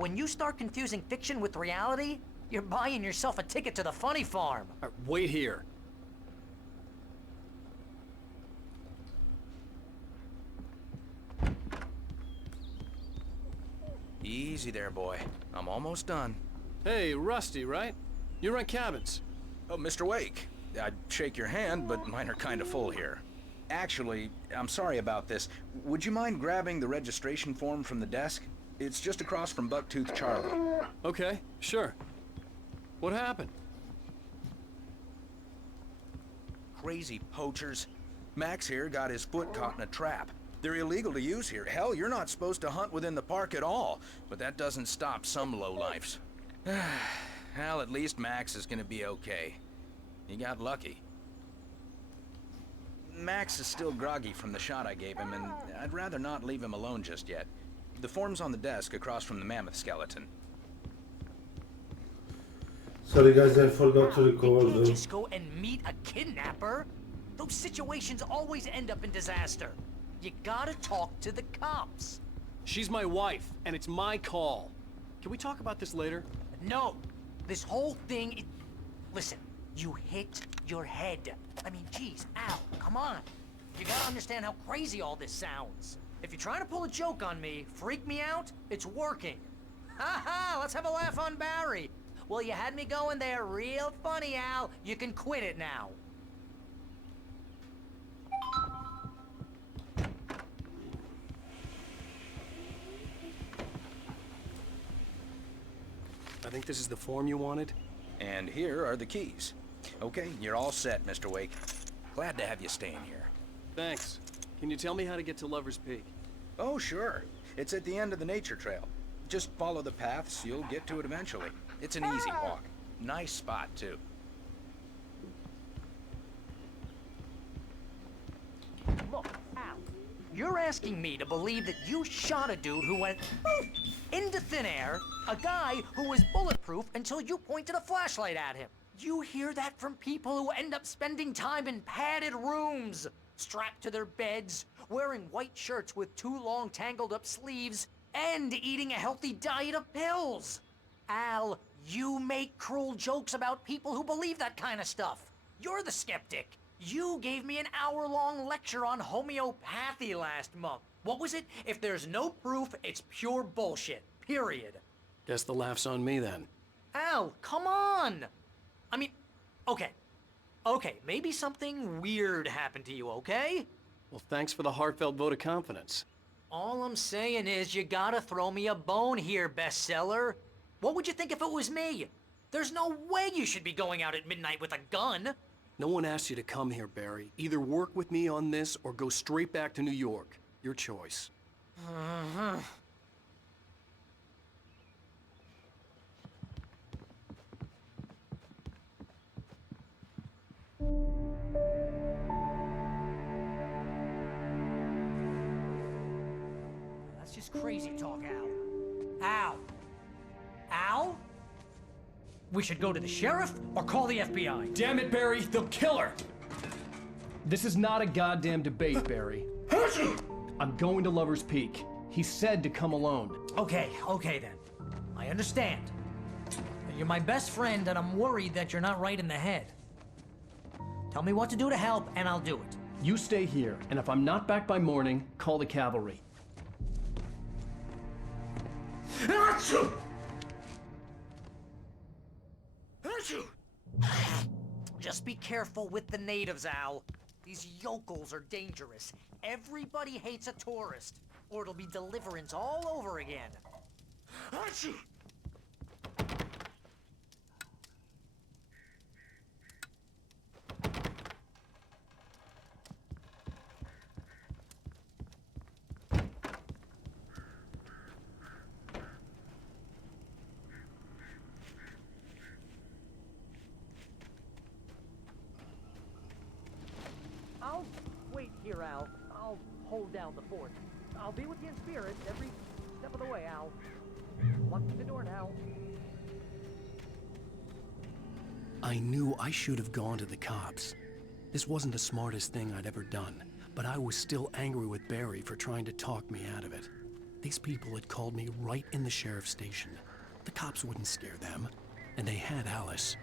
when you start confusing fiction with reality, you're buying yourself a ticket to the funny farm. Wait here. Easy there, boy. I'm almost done. Hey, Rusty, right? You rent cabins. Oh, Mr. Wake. I'd shake your hand, but mine are kind of full here. Actually, I'm sorry about this. Would you mind grabbing the registration form from the desk? It's just across from Bucktooth Charlie. Okay, sure. What happened? Crazy poachers. Max here got his foot caught in a trap. They're illegal to use here. Hell, you're not supposed to hunt within the park at all. But that doesn't stop some lowlifes. Well, at least Max is gonna be okay. He got lucky. Max is still groggy from the shot I gave him, and I'd rather not leave him alone just yet. The form's on the desk across from the mammoth skeleton. Sorry guys, I forgot to You record. can't just go and meet a kidnapper. Those situations always end up in disaster. You gotta talk to the cops. She's my wife, and it's my call. Can we talk about this later? No, this whole thing. Listen, you hit your head. I mean, geez, Al, come on. You gotta understand how crazy all this sounds. If you're trying to pull a joke on me, freak me out, it's working. Ha ha, let's have a laugh on Barry. Well, you had me going there real funny, Al. You can quit it now. I think this is the form you wanted. And here are the keys. Okay, you're all set, Mr. Wake. Glad to have you staying here. Thanks. Can you tell me how to get to Lover's Peak? Oh, sure. It's at the end of the nature trail. Just follow the paths, you'll get to it eventually. It's an easy walk. Nice spot, too. Look, Al, you're asking me to believe that you shot a dude who went poof, into thin air, a guy who was bulletproof until you pointed a flashlight at him. You hear that from people who end up spending time in padded rooms, strapped to their beds, wearing white shirts with too long tangled up sleeves, and eating a healthy diet of pills. Al, you make cruel jokes about people who believe that kind of stuff. You're the skeptic. You gave me an hour-long lecture on homeopathy last month. What was it? If there's no proof, it's pure bullshit. Period. Guess the laugh's on me then. Al, come on! I mean, okay. Okay, maybe something weird happened to you, okay? Well, thanks for the heartfelt vote of confidence. All I'm saying is you gotta throw me a bone here, bestseller. What would you think if it was me? There's no way you should be going out at midnight with a gun. No one asked you to come here, Barry. Either work with me on this or go straight back to New York. Your choice. That's just crazy talk, Al. Al? Al? We should go to the sheriff or call the FBI. Damn it, Barry, they'll kill her! This is not a goddamn debate, Barry. I'm going to Lover's Peak. He said to come alone. Okay then. I understand. You're my best friend and I'm worried that you're not right in the head. Tell me what to do to help and I'll do it. You stay here, and if I'm not back by morning, call the cavalry. Just be careful with the natives, Al. These yokels are dangerous. Everybody hates a tourist, or it'll be Deliverance all over again. I'll wait here, Al. I'll hold down the fort. I'll be with you in spirit every step of the way, Al. Lock the door now. I knew I should have gone to the cops. This wasn't the smartest thing I'd ever done, but I was still angry with Barry for trying to talk me out of it. These people had called me right in the sheriff's station. The cops wouldn't scare them, and they had Alice.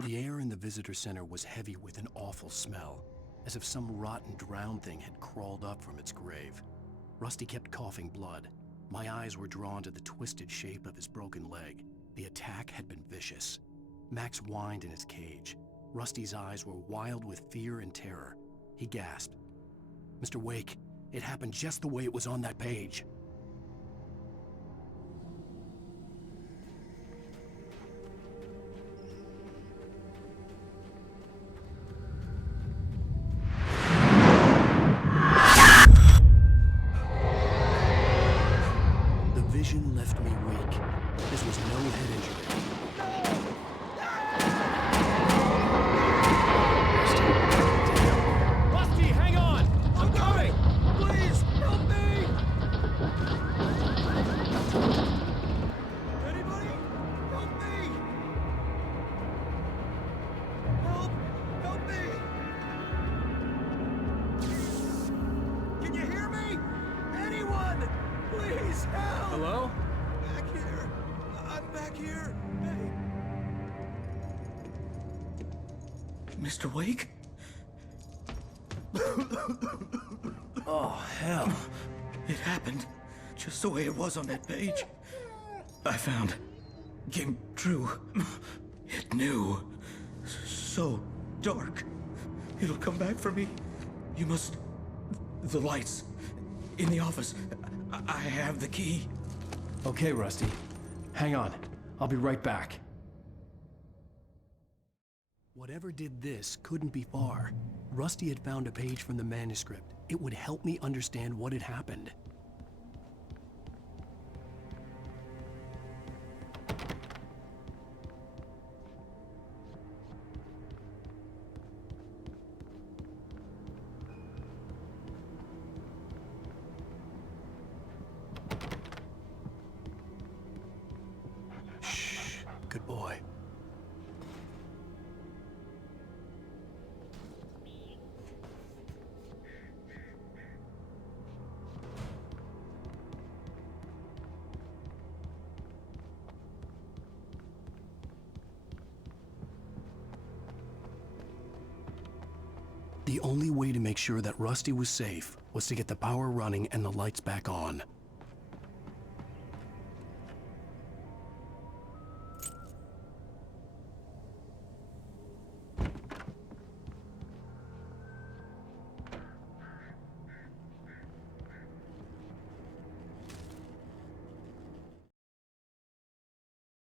The air in the visitor center was heavy with an awful smell, as if some rotten drowned thing had crawled up from its grave. Rusty kept coughing blood. My eyes were drawn to the twisted shape of his broken leg. The attack had been vicious. Max whined in his cage. Rusty's eyes were wild with fear and terror. He gasped. "Mr. Wake, it happened just the way it was on that page." Vision left me weak. This was no head injury. Rusty, hang on! I'm coming! Please, help me! Anybody? Help me! Help me! Can you hear me? Anyone? Please, help! Hello? Back here. I'm back here. Hey. Mr. Wake? Oh, hell. It happened just the way it was on that page. I found. Came true. It knew. So dark. It'll come back for me. You must. The lights. In the office. I have the key. Okay, Rusty. Hang on. I'll be right back. Whatever did this couldn't be far. Rusty had found a page from the manuscript. It would help me understand what had happened. Shh. Good boy. The only way to make sure that Rusty was safe was to get the power running and the lights back on.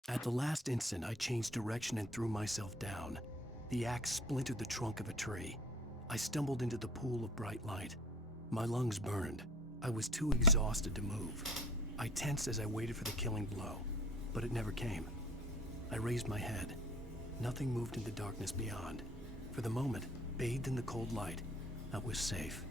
At the last instant, I changed direction and threw myself down. The axe splintered the trunk of a tree. I stumbled into the pool of bright light. My lungs burned. I was too exhausted to move. I tensed as I waited for the killing blow, but it never came. I raised my head. Nothing moved in the darkness beyond. For the moment, bathed in the cold light, I was safe.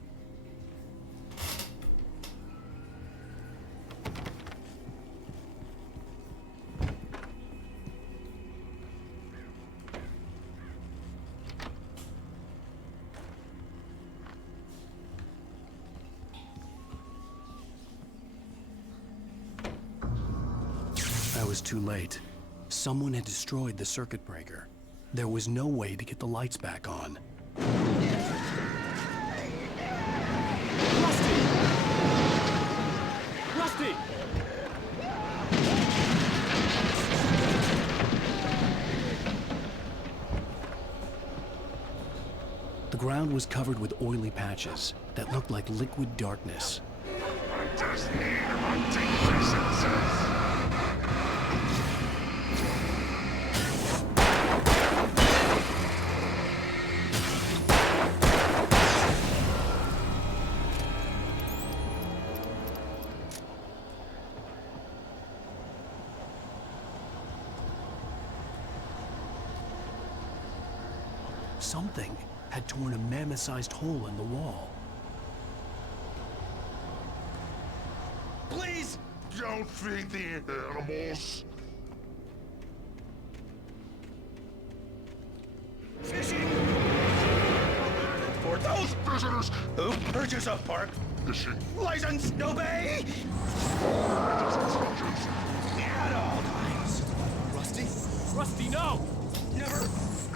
I was too late. Someone had destroyed the circuit breaker. There was no way to get the lights back on. Rusty! The The ground was covered with oily patches that looked like liquid darkness. Something had torn a mammoth-sized hole in the wall. Please! Don't feed the animals. Fishing! For those Visitors. who purchase a park Fishing. license, obey! At all times. Rusty? Rusty, no! Never.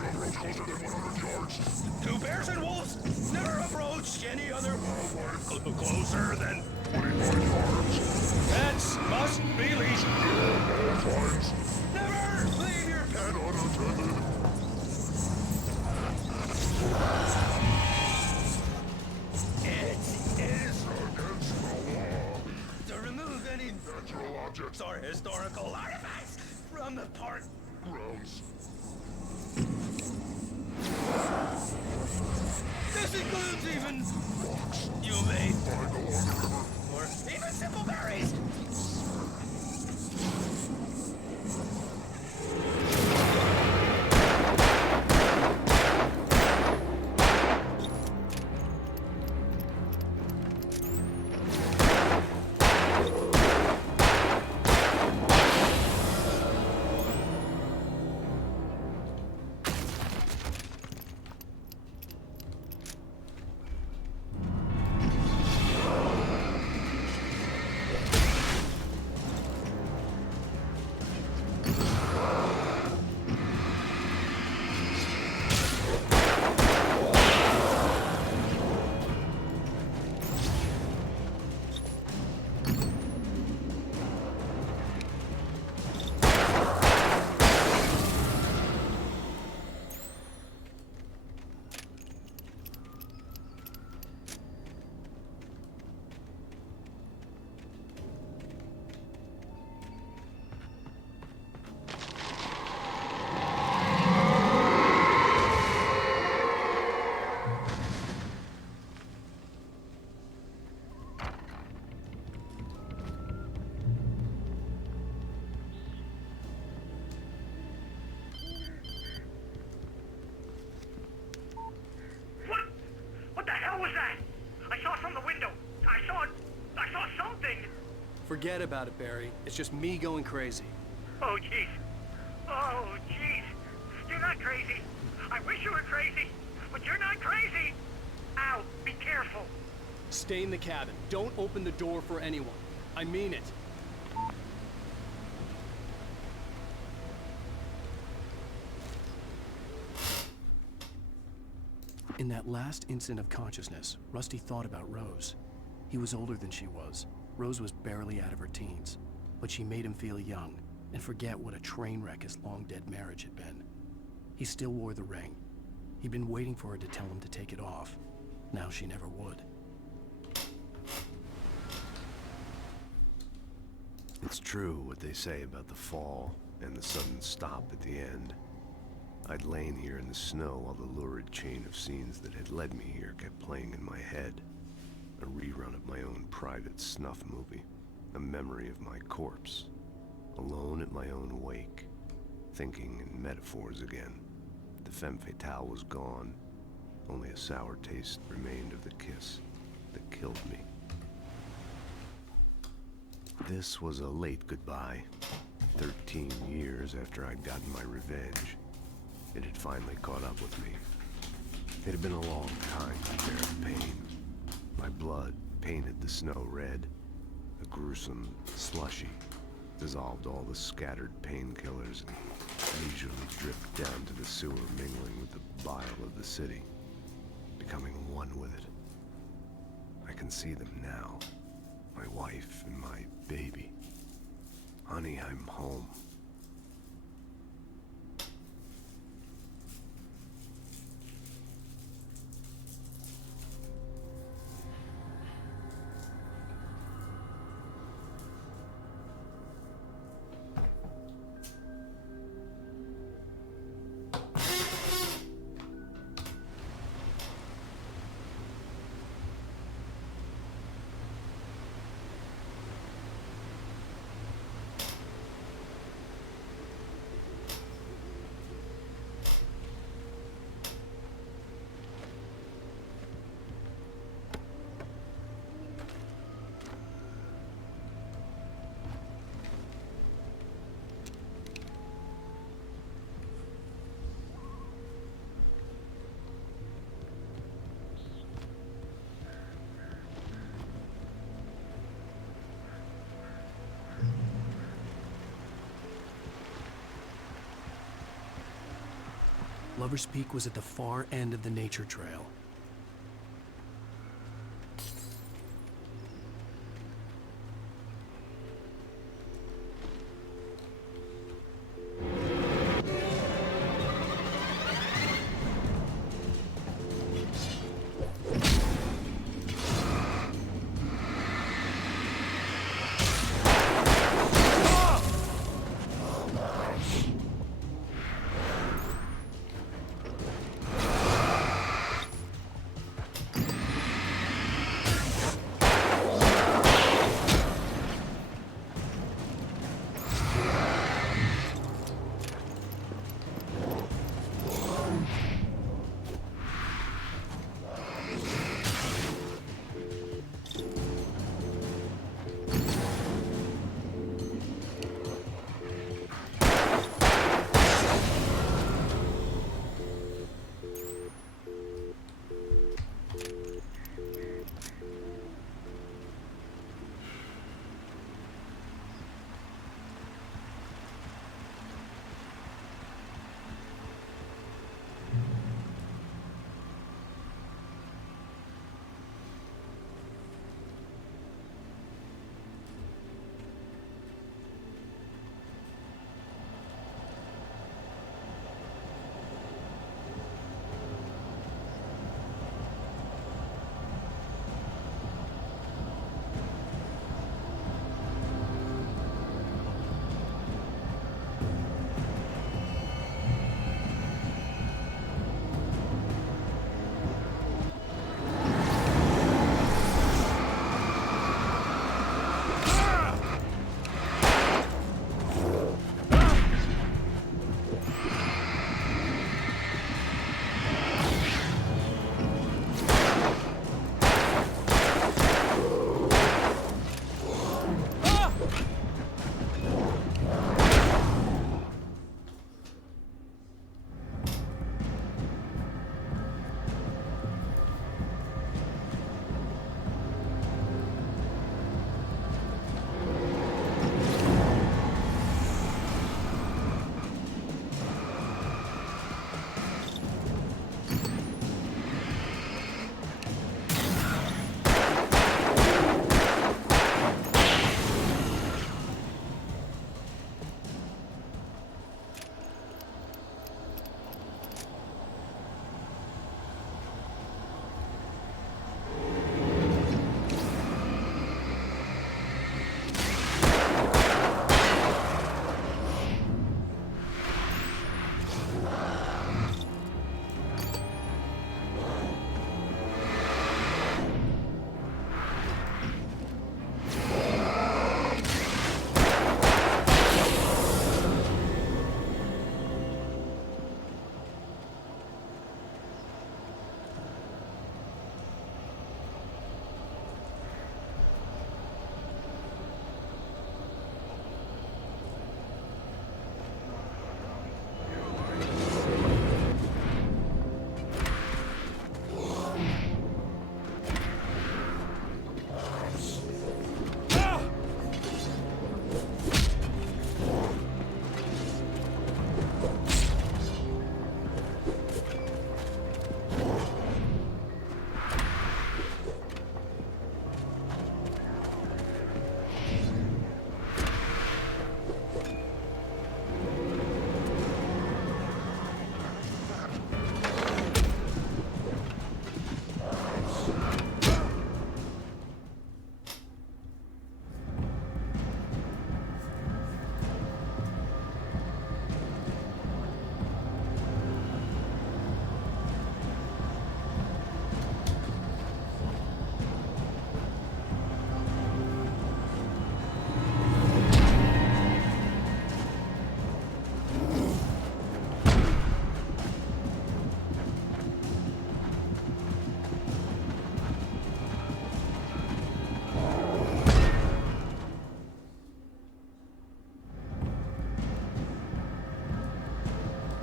Don't approach closer than 100 yards. Two bears and wolves never approach any other closer than 25 yards. pets must be leashed. All times. Never leave your pet. And unattended. It is Against the law. to remove any Natural objects. or historical artifacts from the park. Grounds. This includes even Rocks. you may Find along the river. or even simple berries. What the hell was that? I saw from the window. I saw something. Forget about it, Barry. It's just me going crazy. Oh, jeez. Oh, jeez. You're not crazy. I wish you were crazy, but you're not crazy. Ow, be careful. Stay in the cabin. Don't open the door for anyone. I mean it. In that last instant of consciousness, Rusty thought about Rose. He was older than she was. Rose was barely out of her teens, but she made him feel young and forget what a train wreck his long-dead marriage had been. He still wore the ring. He'd been waiting for her to tell him to take it off. Now she never would. It's true what they say about the fall and the sudden stop at the end. I'd lain here in the snow while the lurid chain of scenes that had led me here kept playing in my head. A rerun of my own private snuff movie. A memory of my corpse. Alone at my own wake. Thinking in metaphors again. The femme fatale was gone. Only a sour taste remained of the kiss that killed me. This was a late goodbye. 13 years after I'd gotten my revenge. It had finally caught up with me. It had been a long time to bear the pain. My blood painted the snow red. A gruesome slushy dissolved all the scattered painkillers and leisurely dripped down to the sewer, mingling with the bile of the city, becoming one with it. I can see them now. My wife and my baby. Honey, I'm home. Lover's Peak was at the far end of the nature trail.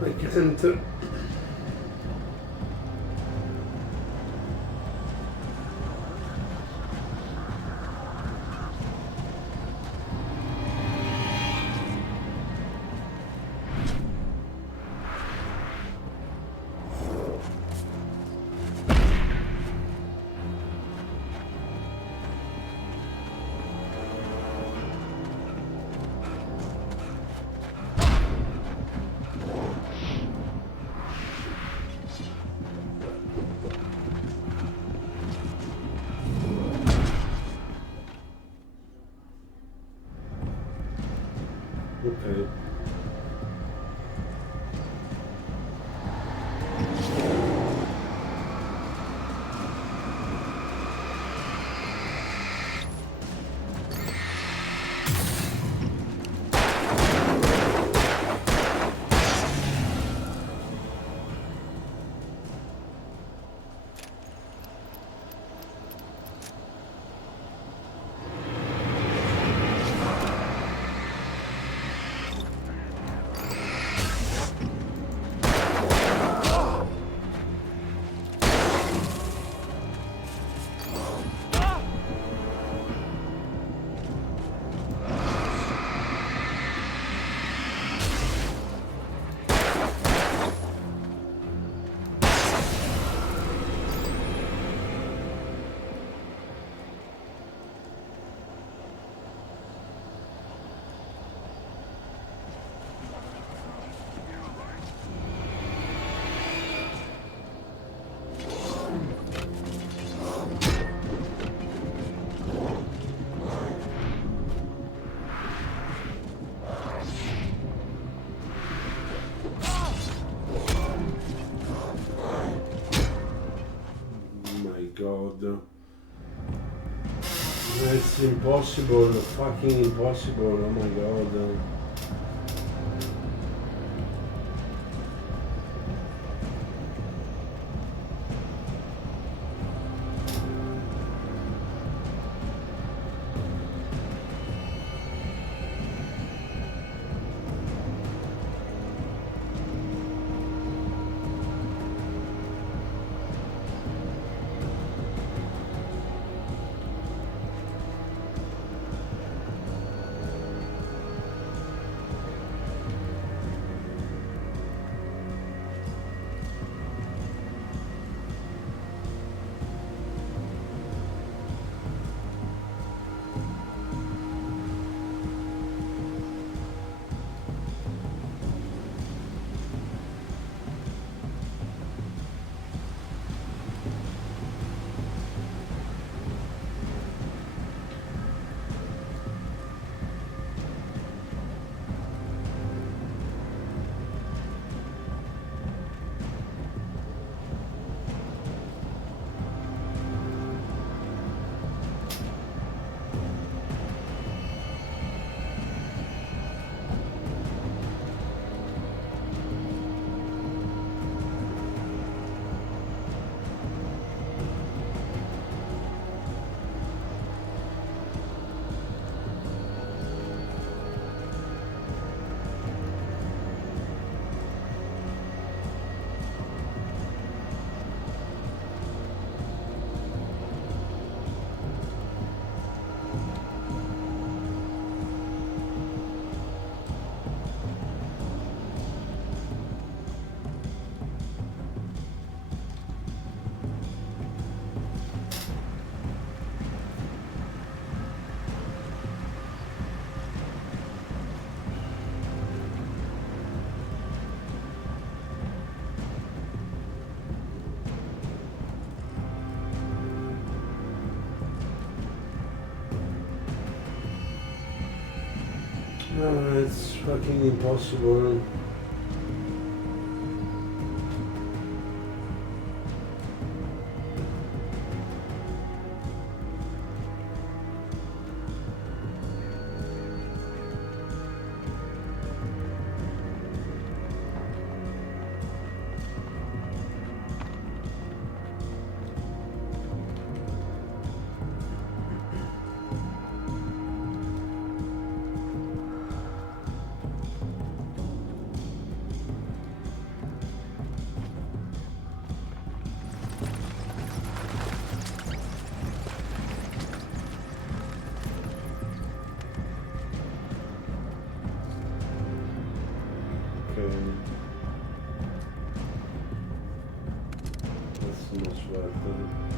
I get into Okay. God. It's impossible, fucking impossible, oh my god. No, it's fucking impossible. That's much better.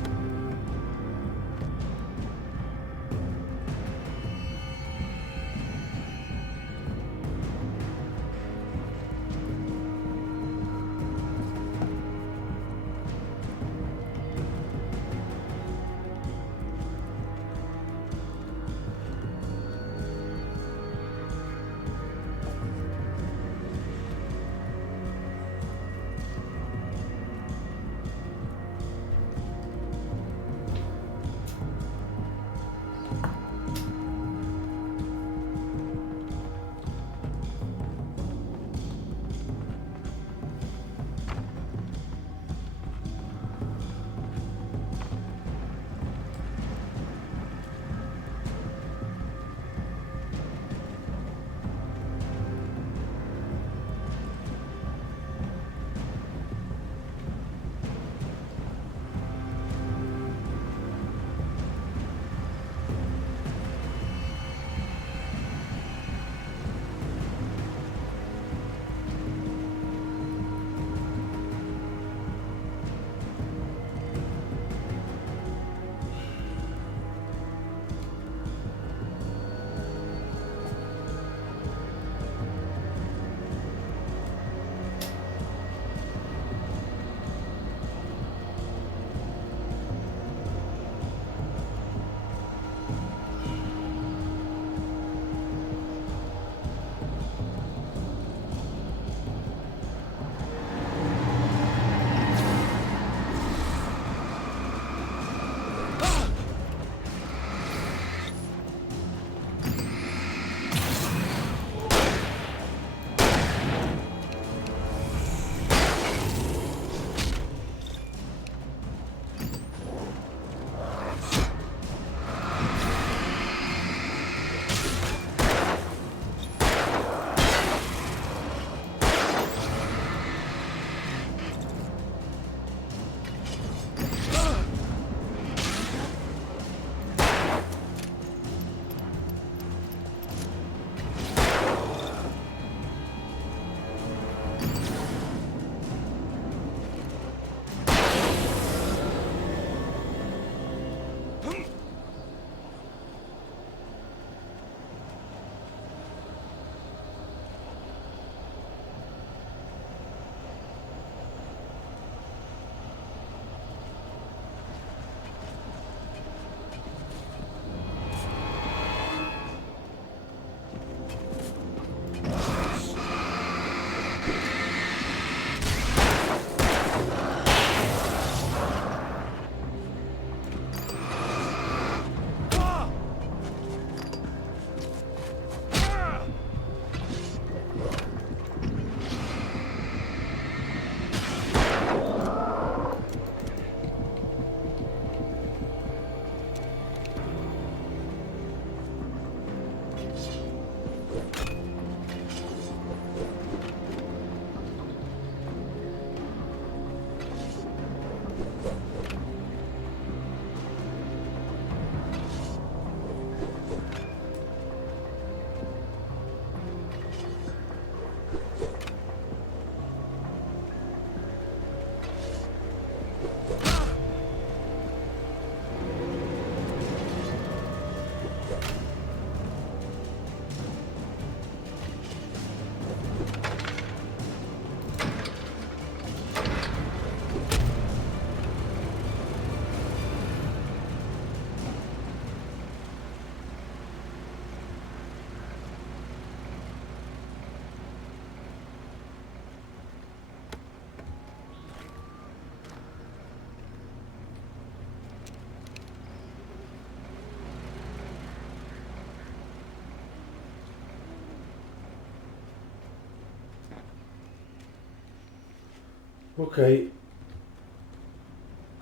Okay.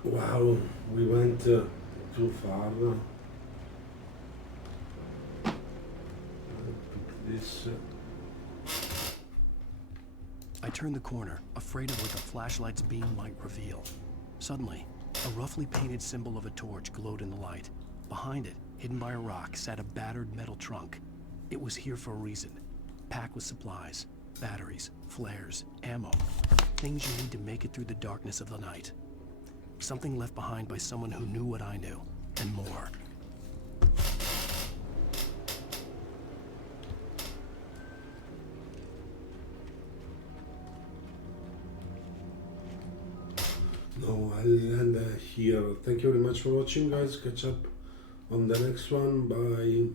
Wow, we went too far. Pick this. I turned the corner, afraid of what the flashlight's beam might reveal. Suddenly, a roughly painted symbol of a torch glowed in the light. Behind it, hidden by a rock, sat a battered metal trunk. It was here for a reason. Packed with supplies, batteries, flares, ammo. Things you need to make it through the darkness of the night. Something left behind by someone who knew what I knew, and more. No, I'll end here. Thank you very much for watching, guys. Catch up on the next one. Bye.